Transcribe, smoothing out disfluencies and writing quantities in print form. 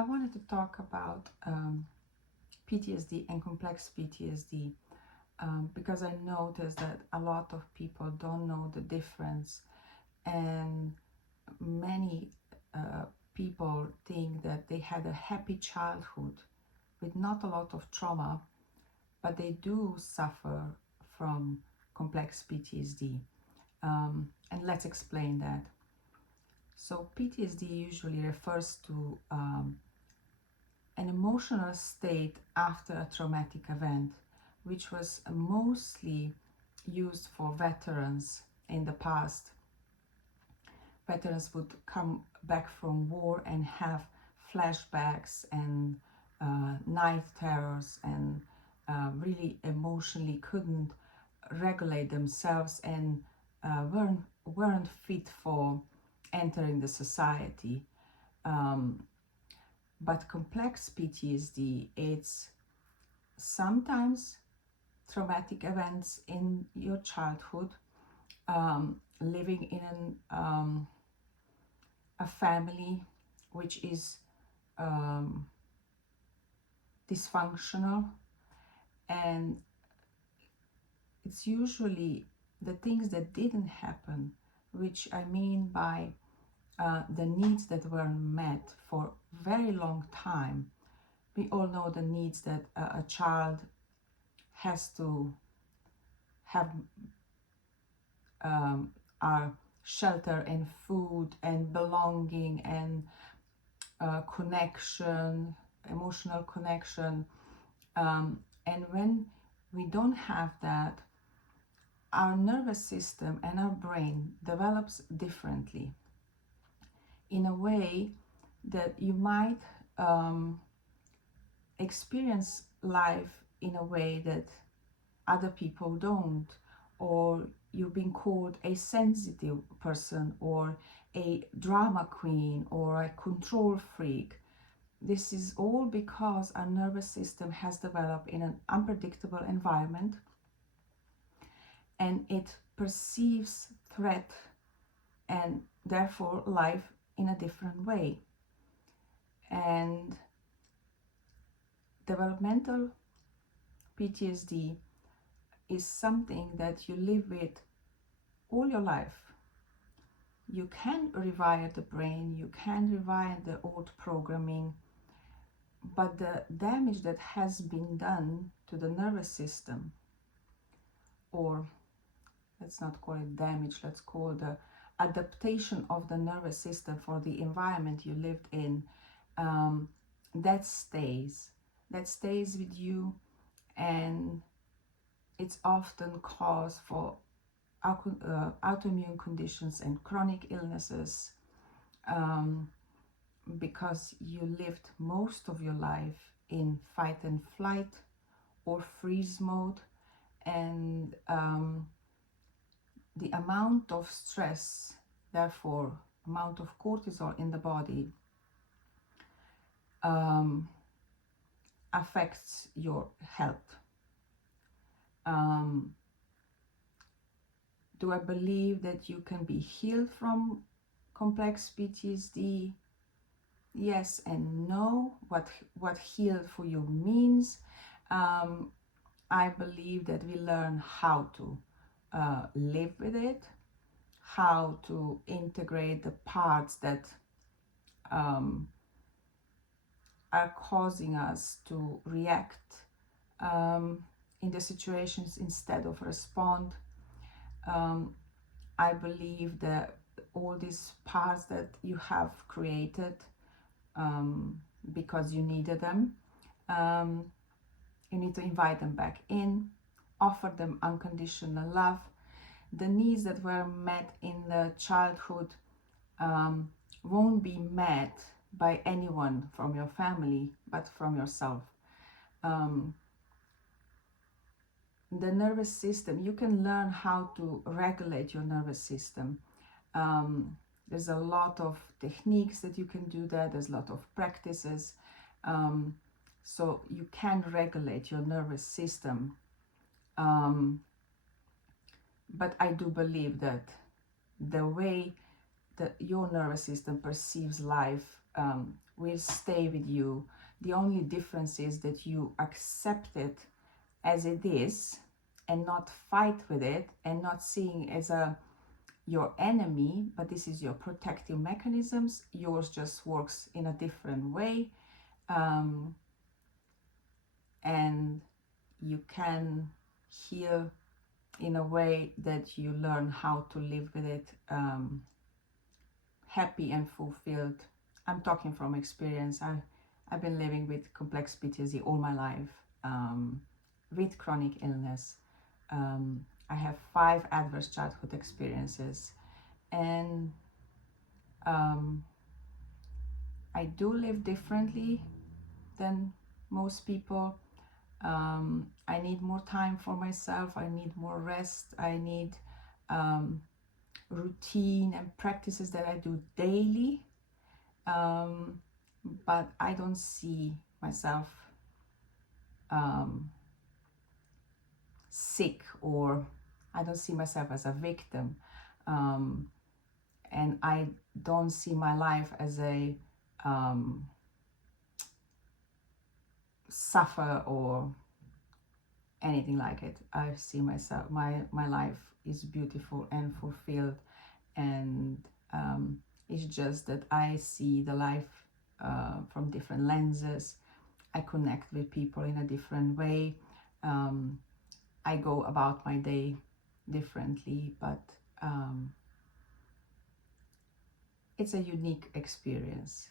I wanted to talk about PTSD and complex PTSD because I noticed that a lot of people don't know the difference, and many people think that they had a happy childhood with not a lot of trauma, but they do suffer from complex PTSD. And let's explain that. So PTSD usually refers to an emotional state after a traumatic event, which was mostly used for veterans in the past. Veterans would come back from war and have flashbacks and night terrors and really emotionally couldn't regulate themselves and weren't fit for entering the society. But complex PTSD, it's sometimes traumatic events in your childhood, living in a family which is dysfunctional, and it's usually the things that didn't happen, which I mean by the needs that weren't met for a very long time. We all know the needs that a child has to have are shelter and food and belonging and connection, emotional connection. And when we don't have that, our nervous system and our brain develops differently in a way that you might experience life in a way that other people don't, or you've been called a sensitive person or a drama queen or a control freak. This is all because our nervous system has developed in an unpredictable environment, and it perceives threat and therefore life in a different way. And developmental PTSD is something that you live with all your life. You can rewire the brain, you can rewire the old programming, but the damage that has been done to the nervous system, or let's not call it damage, let's call the adaptation of the nervous system for the environment you lived in, that stays with you, and it's often cause for autoimmune conditions and chronic illnesses, because you lived most of your life in fight and flight or freeze mode, and the amount of stress, therefore amount of cortisol in the body, affects your health. Do I believe that you can be healed from complex PTSD? Yes and no. What healed for you means. I believe that we learn how to live with it, how to integrate the parts that are causing us to react in the situations instead of respond. I believe that all these parts that you have created because you needed them, you need to invite them back in, offer them unconditional love. The needs that were met in the childhood won't be met by anyone from your family, but from yourself. The nervous system, you can learn how to regulate your nervous system. There's a lot of techniques that you can do that. There's a lot of practices. So you can regulate your nervous system. But I do believe that the way that your nervous system perceives life will stay with you. The only difference is that you accept it as it is and not fight with it and not seeing as your enemy, but this is your protective mechanisms. Yours just works in a different way, and you can heal in a way that you learn how to live with it, happy and fulfilled. I'm talking from experience. I've been living with complex PTSD all my life, with chronic illness. I have 5 adverse childhood experiences, and I do live differently than most people. I need more time for myself. I need more rest. I need routine and practices that I do daily. But I don't see myself sick, or I don't see myself as a victim. And I don't see my life as a suffer or anything like it. I see myself, my life is beautiful and fulfilled, and it's just that I see the life from different lenses. I connect with people in a different way. I go about my day differently, but it's a unique experience.